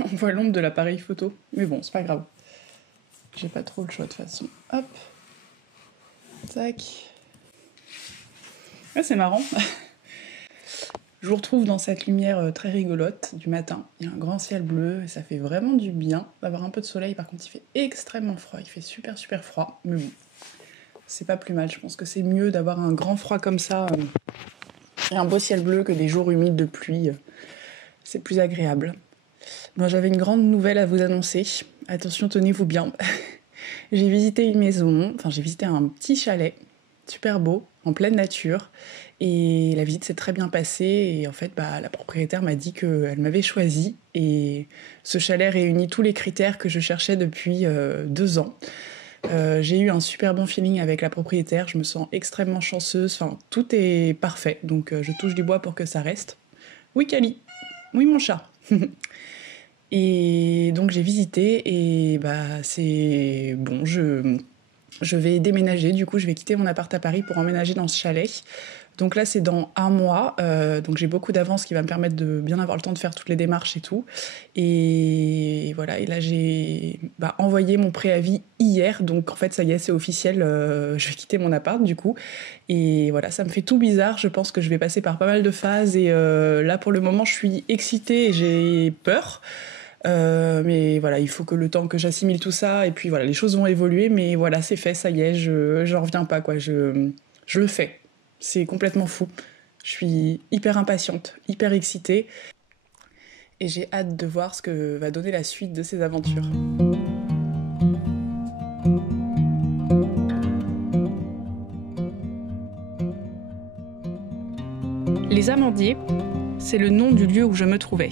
On voit l'ombre de l'appareil photo. Mais bon, c'est pas grave. J'ai pas trop le choix de toute façon. Hop. Tac. Ah, c'est marrant. Je vous retrouve dans cette lumière très rigolote du matin. Il y a un grand ciel bleu et ça fait vraiment du bien d'avoir un peu de soleil. Par contre, il fait extrêmement froid. Il fait super super froid. Mais bon, c'est pas plus mal. Je pense que c'est mieux d'avoir un grand froid comme ça et un beau ciel bleu que des jours humides de pluie. C'est plus agréable. Moi, j'avais une grande nouvelle à vous annoncer. Attention, tenez-vous bien. J'ai visité une maison, enfin j'ai visité un petit chalet, super beau, en pleine nature. Et la visite s'est très bien passée. Et en fait, la propriétaire m'a dit qu'elle m'avait choisi. Et ce chalet réunit tous les critères que je cherchais depuis 2 ans. J'ai eu un super bon feeling avec la propriétaire. Je me sens extrêmement chanceuse. Enfin, tout est parfait. Donc, je touche du bois pour que ça reste. Oui, Cali. Oui, mon chat. Et donc j'ai visité et c'est bon, je vais déménager, du coup je vais quitter mon appart à Paris pour emménager dans ce chalet. Donc là c'est dans 1 mois, donc j'ai beaucoup d'avance qui va me permettre de bien avoir le temps de faire toutes les démarches et tout. Et voilà, et là j'ai envoyé mon préavis hier, donc en fait ça y est, c'est officiel, je vais quitter mon appart du coup. Et voilà, ça me fait tout bizarre, je pense que je vais passer par pas mal de phases et là pour le moment je suis excitée et j'ai peur. Mais voilà, il faut que le temps que j'assimile tout ça, et puis voilà, les choses vont évoluer, mais voilà, c'est fait, ça y est, j'en reviens pas, quoi, je le fais. C'est complètement fou. Je suis hyper impatiente, hyper excitée, et j'ai hâte de voir ce que va donner la suite de ces aventures. Les Amandiers, c'est le nom du lieu où je me trouvais.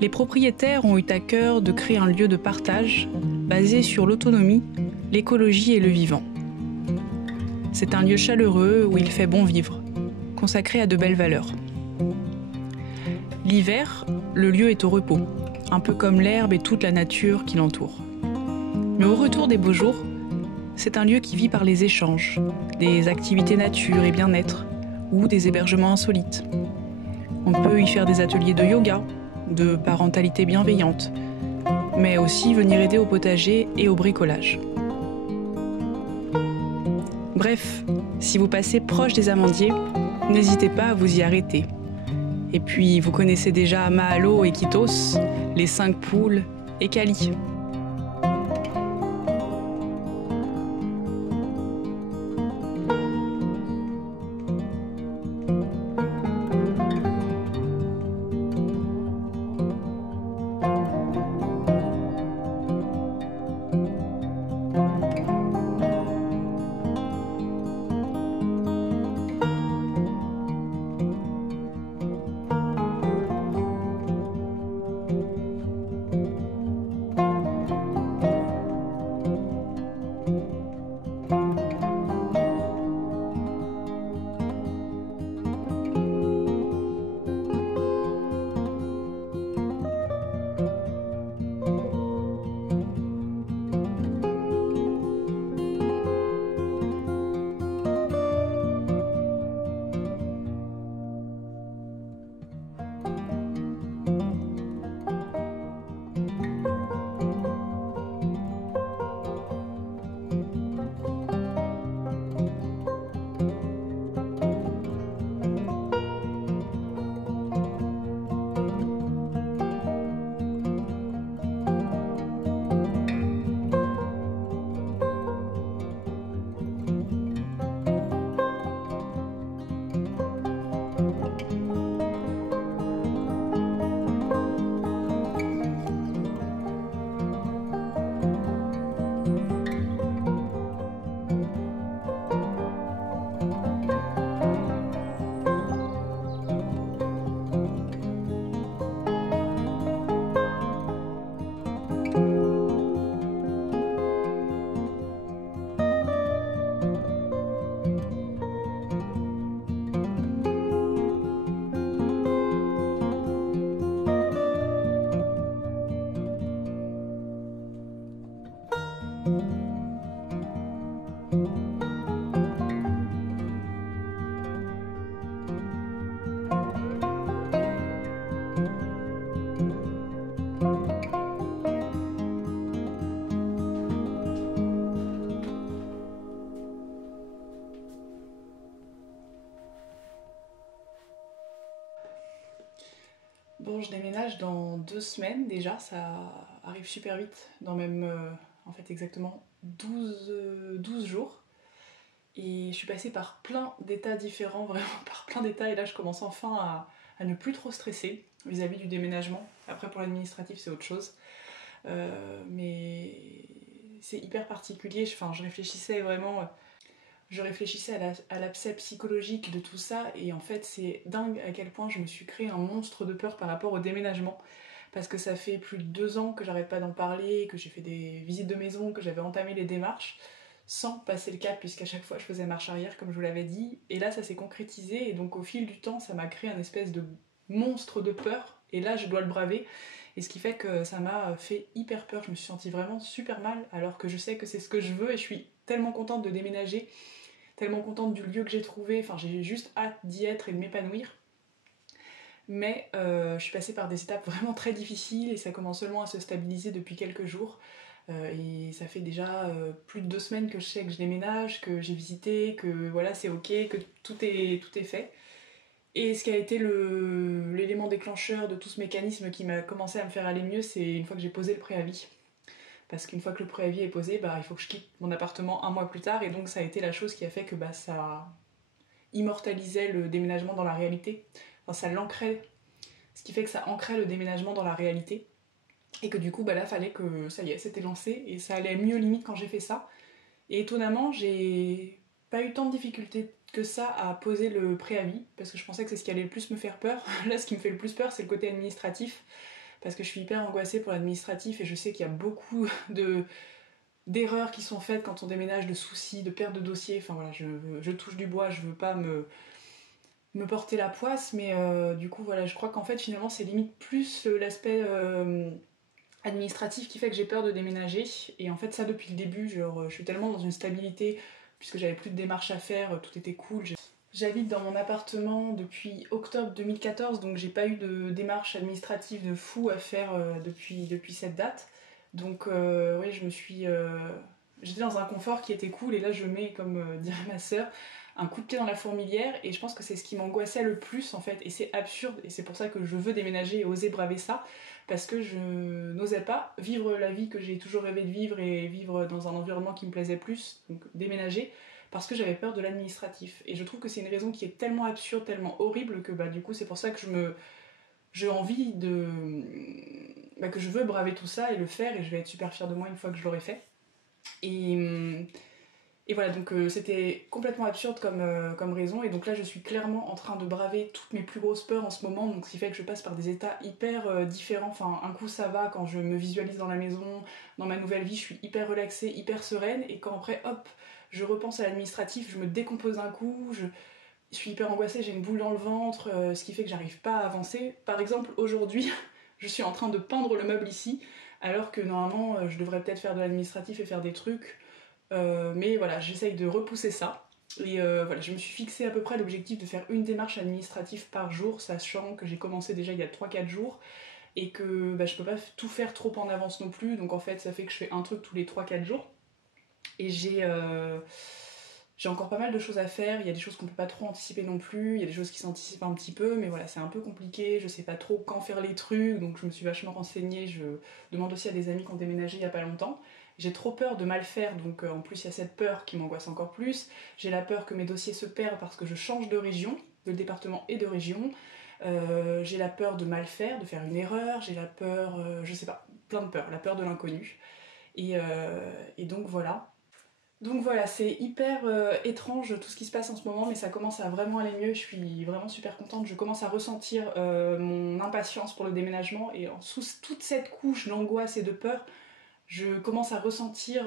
Les propriétaires ont eu à cœur de créer un lieu de partage basé sur l'autonomie, l'écologie et le vivant. C'est un lieu chaleureux où il fait bon vivre, consacré à de belles valeurs. L'hiver, le lieu est au repos, un peu comme l'herbe et toute la nature qui l'entoure. Mais au retour des beaux jours, c'est un lieu qui vit par les échanges, des activités nature et bien-être, ou des hébergements insolites. On peut y faire des ateliers de yoga, de parentalité bienveillante, mais aussi venir aider au potager et au bricolage. Bref, si vous passez proche des Amandiers, n'hésitez pas à vous y arrêter. Et puis, vous connaissez déjà Mahalo et Kitos, les 5 poules et Cali. Bon, je déménage dans 2 semaines déjà, ça arrive super vite, dans même en fait exactement 12 jours. Et je suis passée par plein d'états différents, vraiment par plein d'états, et là je commence enfin à ne plus trop stresser vis-à-vis du déménagement. Après pour l'administratif c'est autre chose. Mais c'est hyper particulier, enfin je réfléchissais vraiment... Je réfléchissais à l'aspect psychologique de tout ça et en fait c'est dingue à quel point je me suis créé un monstre de peur par rapport au déménagement parce que ça fait plus de 2 ans que j'arrête pas d'en parler, que j'ai fait des visites de maison, que j'avais entamé les démarches sans passer le cap puisqu'à chaque fois je faisais marche arrière comme je vous l'avais dit et là ça s'est concrétisé et donc au fil du temps ça m'a créé un espèce de monstre de peur et là je dois le braver et ce qui fait que ça m'a fait hyper peur, je me suis sentie vraiment super mal alors que je sais que c'est ce que je veux et je suis tellement contente de déménager, tellement contente du lieu que j'ai trouvé, enfin j'ai juste hâte d'y être et de m'épanouir. Mais je suis passée par des étapes vraiment très difficiles et ça commence seulement à se stabiliser depuis quelques jours. Et ça fait déjà plus de 2 semaines que je sais que je déménage, que j'ai visité, que voilà c'est ok, que tout est fait. Et ce qui a été l'élément déclencheur de tout ce mécanisme qui m'a commencé à me faire aller mieux, c'est une fois que j'ai posé le préavis. Parce qu'une fois que le préavis est posé, bah, il faut que je quitte mon appartement un mois plus tard, et donc ça a été la chose qui a fait que bah, ça immortalisait le déménagement dans la réalité. Enfin, ça l'ancrait, ce qui fait que ça ancrait le déménagement dans la réalité. Et que du coup, bah là, fallait que ça y est, c'était lancé, et ça allait mieux limite quand j'ai fait ça. Et étonnamment, j'ai pas eu tant de difficultés que ça à poser le préavis, parce que je pensais que c'est ce qui allait le plus me faire peur. Là, ce qui me fait le plus peur, c'est le côté administratif, parce que je suis hyper angoissée pour l'administratif, et je sais qu'il y a beaucoup d'erreurs qui sont faites quand on déménage, de soucis, de perte de dossiers. Enfin voilà, je touche du bois, je veux pas me porter la poisse, mais du coup voilà, je crois qu'en fait finalement c'est limite plus l'aspect administratif qui fait que j'ai peur de déménager. Et en fait ça depuis le début, genre je suis tellement dans une stabilité, puisque j'avais plus de démarches à faire, tout était cool. J'habite dans mon appartement depuis octobre 2014, donc j'ai pas eu de démarches administratives de fou à faire depuis cette date. Donc oui, j'étais dans un confort qui était cool, et là je mets, comme dirait ma sœur, un coup de pied dans la fourmilière, et je pense que c'est ce qui m'angoissait le plus en fait, et c'est absurde, et c'est pour ça que je veux déménager et oser braver ça, parce que je n'osais pas vivre la vie que j'ai toujours rêvé de vivre et vivre dans un environnement qui me plaisait plus, donc déménager, parce que j'avais peur de l'administratif. Et je trouve que c'est une raison qui est tellement absurde, tellement horrible, que bah du coup c'est pour ça que j'ai envie que je veux braver tout ça et le faire, et je vais être super fière de moi une fois que je l'aurai fait. Et, et voilà, donc c'était complètement absurde comme raison, et donc là je suis clairement en train de braver toutes mes plus grosses peurs en ce moment, donc ce qui fait que je passe par des états hyper différents. Enfin, un coup ça va quand je me visualise dans la maison, dans ma nouvelle vie, je suis hyper relaxée, hyper sereine, et quand après hop, je repense à l'administratif, je me décompose un coup, je suis hyper angoissée, j'ai une boule dans le ventre, ce qui fait que j'arrive pas à avancer. Par exemple, aujourd'hui, je suis en train de peindre le meuble ici, alors que normalement, je devrais peut-être faire de l'administratif et faire des trucs. Mais voilà, j'essaye de repousser ça. Et voilà, je me suis fixé à peu près l'objectif de faire une démarche administrative par jour, sachant que j'ai commencé déjà il y a 3-4 jours, et que bah, je peux pas tout faire trop en avance non plus, donc en fait ça fait que je fais un truc tous les 3-4 jours. Et j'ai encore pas mal de choses à faire, il y a des choses qu'on peut pas trop anticiper non plus, il y a des choses qui s'anticipent un petit peu, mais voilà, c'est un peu compliqué, je sais pas trop quand faire les trucs, donc je me suis vachement renseignée, je demande aussi à des amis qui ont déménagé il y a pas longtemps. J'ai trop peur de mal faire, donc en plus il y a cette peur qui m'angoisse encore plus, j'ai la peur que mes dossiers se perdent parce que je change de région, de département et de région, j'ai la peur de mal faire, de faire une erreur, j'ai la peur, je sais pas, plein de peurs, la peur de l'inconnu. Et donc voilà. Donc voilà, c'est hyper étrange tout ce qui se passe en ce moment, mais ça commence à vraiment aller mieux, je suis vraiment super contente, je commence à ressentir mon impatience pour le déménagement, et sous toute cette couche d'angoisse et de peur, je commence à ressentir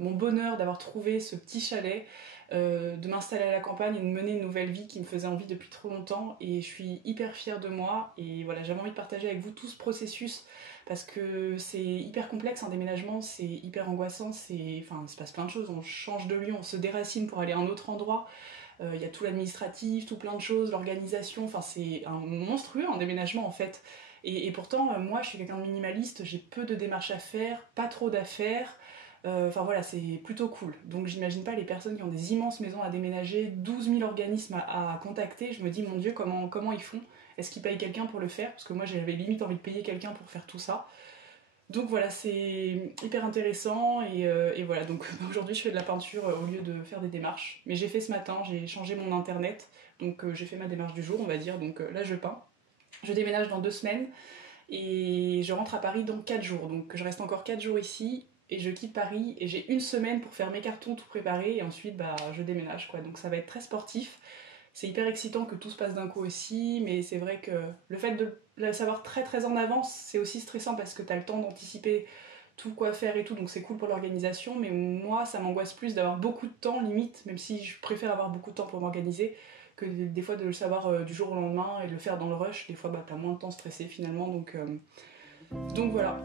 mon bonheur d'avoir trouvé ce petit chalet, de m'installer à la campagne et de mener une nouvelle vie qui me faisait envie depuis trop longtemps, et je suis hyper fière de moi. Et voilà, j'avais envie de partager avec vous tout ce processus parce que c'est hyper complexe un déménagement, c'est hyper angoissant, enfin, il se passe plein de choses, on change de lieu, on se déracine pour aller à un autre endroit, il y a tout l'administratif, tout plein de choses, l'organisation, enfin c'est un monstrueux un déménagement en fait. Et pourtant, moi je suis quelqu'un de minimaliste, j'ai peu de démarches à faire, pas trop d'affaires, Enfin voilà, c'est plutôt cool. Donc j'imagine pas les personnes qui ont des immenses maisons à déménager, 12 000 organismes à contacter. Je me dis, mon Dieu, comment ils font? Est-ce qu'ils payent quelqu'un pour le faire? Parce que moi j'avais limite envie de payer quelqu'un pour faire tout ça. Donc voilà, c'est hyper intéressant et voilà, donc aujourd'hui je fais de la peinture au lieu de faire des démarches. Mais j'ai fait ce matin, j'ai changé mon internet, donc j'ai fait ma démarche du jour on va dire, donc là je peins. Je déménage dans 2 semaines et je rentre à Paris dans 4 jours, donc je reste encore 4 jours ici et je quitte Paris et j'ai une semaine pour faire mes cartons, tout préparer et ensuite bah, je déménage quoi, donc ça va être très sportif. C'est hyper excitant que tout se passe d'un coup aussi, mais c'est vrai que le fait de le savoir très très en avance, c'est aussi stressant parce que t'as le temps d'anticiper tout quoi faire et tout, donc c'est cool pour l'organisation, mais moi ça m'angoisse plus d'avoir beaucoup de temps limite, même si je préfère avoir beaucoup de temps pour m'organiser, que des fois de le savoir du jour au lendemain et de le faire dans le rush, des fois bah, t'as moins de temps stressé finalement, donc voilà.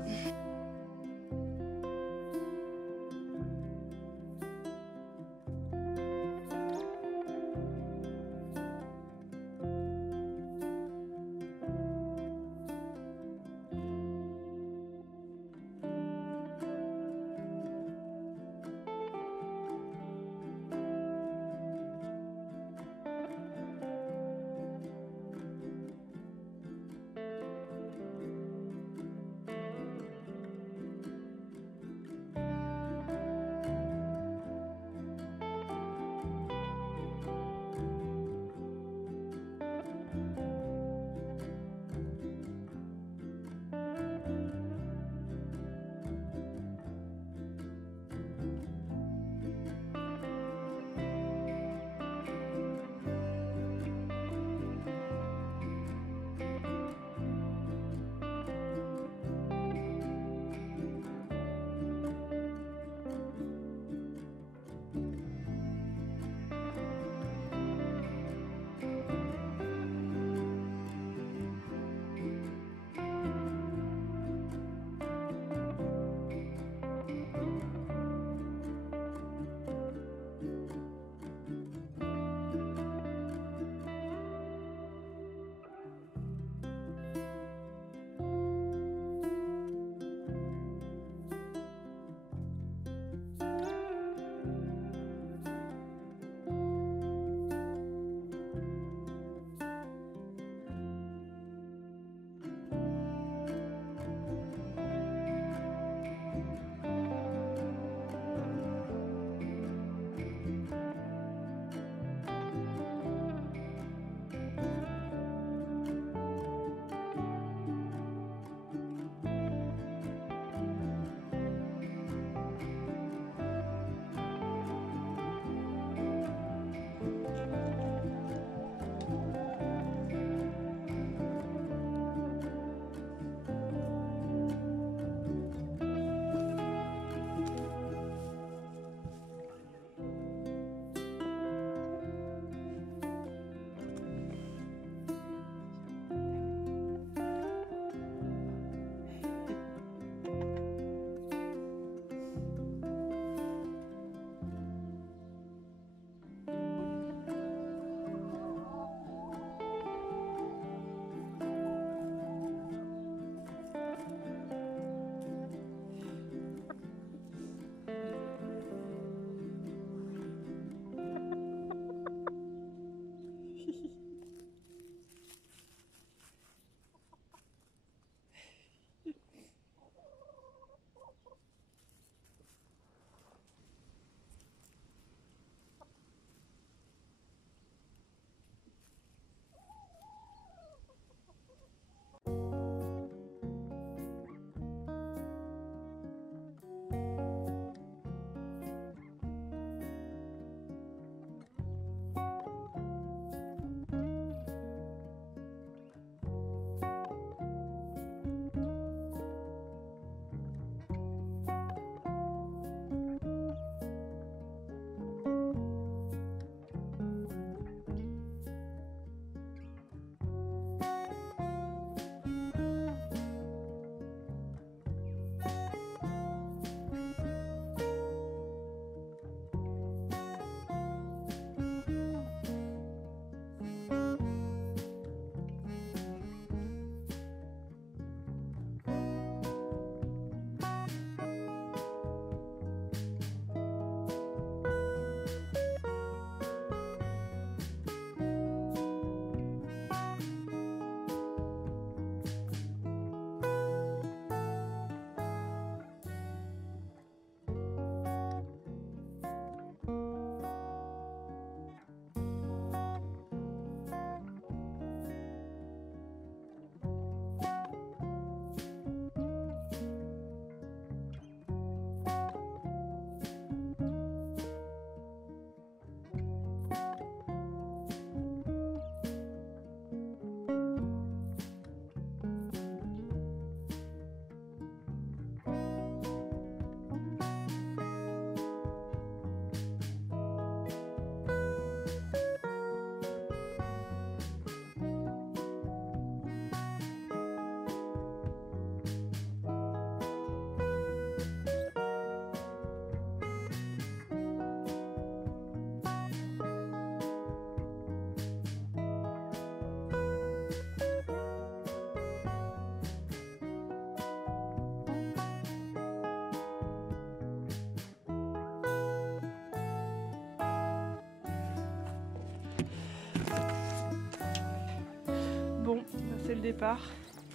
Bon, c'est le départ.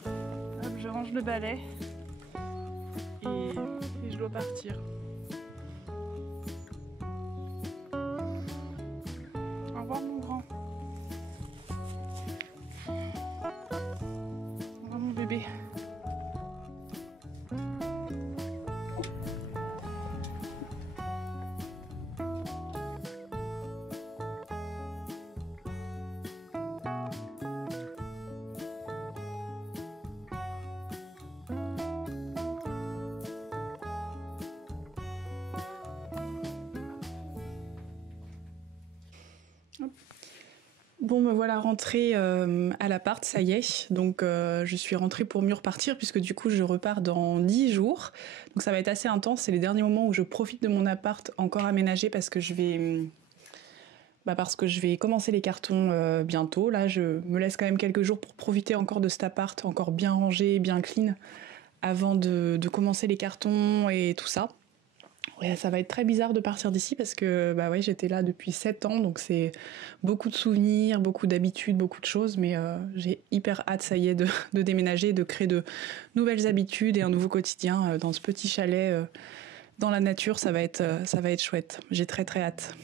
Hop, je range le balai et je dois partir. Au revoir mon grand. Au revoir mon bébé. Bon, me voilà rentrée à l'appart, ça y est. Donc, je suis rentrée pour mieux repartir, puisque du coup, je repars dans 10 jours. Donc, ça va être assez intense. C'est les derniers moments où je profite de mon appart encore aménagé parce que je vais commencer les cartons bientôt. Là, je me laisse quand même quelques jours pour profiter encore de cet appart, encore bien rangé, bien clean, avant de commencer les cartons et tout ça. Ouais, ça va être très bizarre de partir d'ici parce que j'étais là depuis 7 ans, donc c'est beaucoup de souvenirs, beaucoup d'habitudes, beaucoup de choses, mais j'ai hyper hâte, ça y est, de déménager, de créer de nouvelles habitudes et un nouveau quotidien dans ce petit chalet dans la nature. Ça va être chouette. J'ai très très hâte.